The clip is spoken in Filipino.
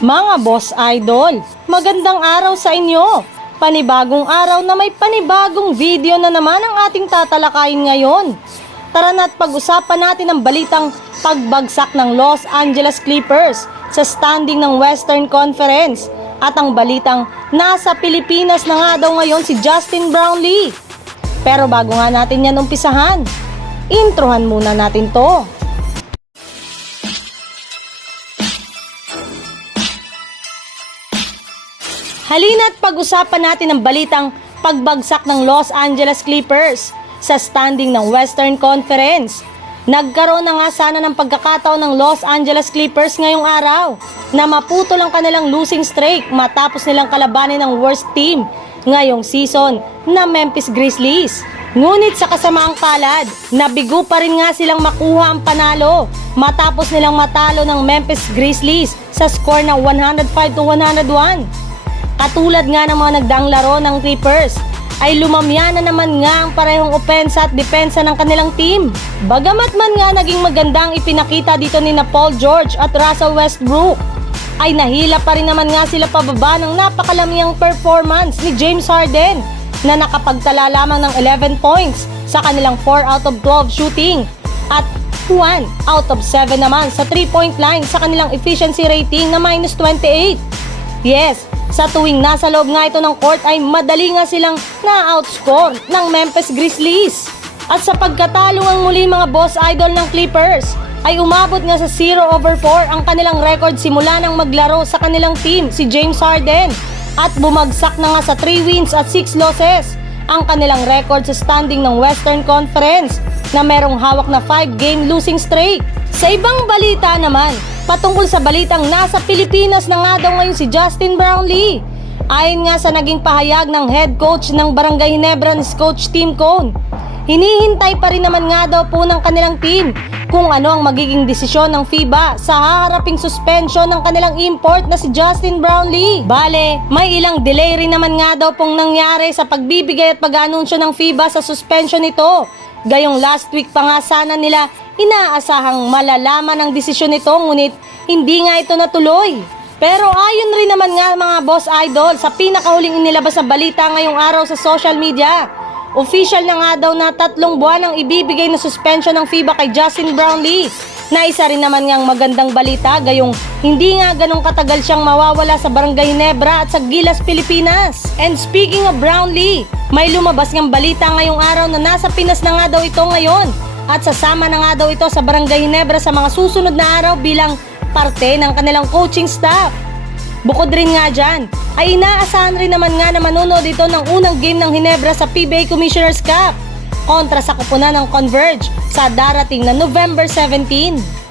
Mga boss idol, magandang araw sa inyo. Panibagong araw na may panibagong video na naman ang ating tatalakayin ngayon. Tara na't pag-usapan natin ang balitang pagbagsak ng Los Angeles Clippers sa standing ng Western Conference at ang balitang nasa Pilipinas na nga daw ngayon si Justin Brownlee. Pero bago nga natin yan umpisahan, introhan muna natin to. Halina't pag-usapan natin ang balitang pagbagsak ng Los Angeles Clippers sa standing ng Western Conference. Nagkaroon na nga sana ng pagkakataon ng Los Angeles Clippers ngayong araw na maputol ang kanilang losing streak matapos nilang kalabanin ng worst team ngayong season na Memphis Grizzlies. Ngunit sa kasamaang palad, nabigo pa rin nga silang makuha ang panalo matapos nilang matalo ng Memphis Grizzlies sa score ng 105 to 101. Katulad nga ng mga nagdaang laro ng Clippers, ay lumamya na naman nga ang parehong opensa at depensa ng kanilang team. Bagamat man nga naging magandang ipinakita dito ni na Paul George at Russell Westbrook, ay nahila pa rin naman nga sila pababa ng napakalamyang performance ni James Harden na nakapagtala lamang ng 11 points sa kanilang 4 out of 12 shooting at 1 out of 7 naman sa 3-point line sa kanilang efficiency rating na minus 28. Yes, sa tuwing nasa loob nga ito ng court ay madali nga silang na-outscore ng Memphis Grizzlies. At sa pagkatalo ang muli mga boss idol ng Clippers, ay umabot nga sa 0 over 4 ang kanilang record simula nang maglaro sa kanilang team si James Harden. At bumagsak na nga sa 3 wins at 6 losses ang kanilang record sa standing ng Western Conference na merong hawak na 5 game losing streak. Sa ibang balita naman, patungkol sa balitang nasa Pilipinas na nga daw ngayon si Justin Brownlee. Ayon nga sa naging pahayag ng head coach ng Barangay Ginebra ni Coach Tim Cone, hinihintay pa rin naman nga daw po ng kanilang team kung ano ang magiging desisyon ng FIBA sa haharaping suspension ng kanilang import na si Justin Brownlee. Bale, may ilang delay rin naman nga daw pong nangyari sa pagbibigay at pag-anunsyo ng FIBA sa suspension nito. Gayong last week pa nga sana nila inaasahang malalaman ang desisyon nito ngunit hindi nga ito natuloy. Pero ayon rin naman nga mga boss idol sa pinakahuling inilabas sa balita ngayong araw sa social media. Official na nga daw na tatlong buwan ang ibibigay na suspension ng FIBA kay Justin Brownlee. Na isa rin naman ngang magandang balita gayong hindi nga ganong katagal siyang mawawala sa Barangay Nebra at sa Gilas, Pilipinas. And speaking of Brownlee, may lumabas ngang balita ngayong araw na nasa Pinas na nga daw ito ngayon at sasama na nga daw ito sa Barangay Ginebra sa mga susunod na araw bilang parte ng kanilang coaching staff. Bukod rin nga dyan, ay inaasahan rin naman nga na manonood ito ng unang game ng Ginebra sa PBA Commissioner's Cup kontra sa kupunan ng Converge sa darating na November 17.